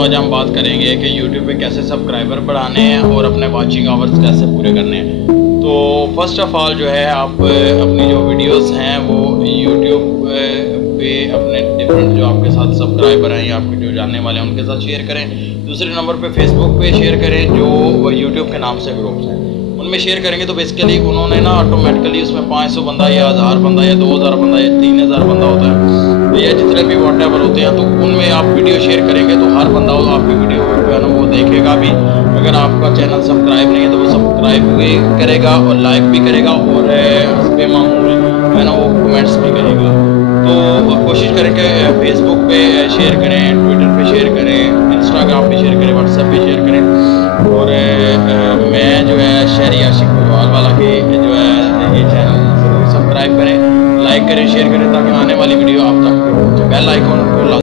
आज हम बात करेंगे कि यूट्यूब पे कैसे सब्सक्राइबर बढ़ाने हैं और अपने वाचिंग आवर्स कैसे पूरे करने हैं। तो फर्स्ट ऑफ ऑल जो है आप अपनी जो वीडियोस हैं वो यूट्यूब पे अपने डिफरेंट जो आपके साथ सब्सक्राइबर हैं या आपके जो जानने वाले हैं उनके साथ शेयर करें। दूसरे नंबर पे फेसबुक पे शेयर करें, जो यूट्यूब के नाम से ग्रुप्स हैं उनमें शेयर करेंगे तो बेसिकली उन्होंने ना ऑटोमेटिकली उसमें 500 बंदा या 1000 बंदा या 2000 बंदा या 3000 बंदा होता है या जितने भी व्हाटएवर होते हैं, तो उनमें आप वीडियो शेयर करेंगे तो हर बंदा आपकी वीडियो जो है ना वो देखेगा भी। अगर आपका चैनल सब्सक्राइब नहीं है तो वो सब्सक्राइब भी करेगा और लाइक भी करेगा और बेमामूल है ना वो कमेंट्स भी करेगा। तो कोशिश करें कि फेसबुक पे शेयर करें, ट्विटर पे शेयर करें, इंस्टाग्राम पे शेयर करें, व्हाट्सएप पे शेयर करें। और मैं जो है शहरी आशिक वाला के जो है ये चैनल सब्सक्राइब करें, लाइक करें, शेयर करें ताकि आने वाली वीडियो आप तक बेल आइकॉन को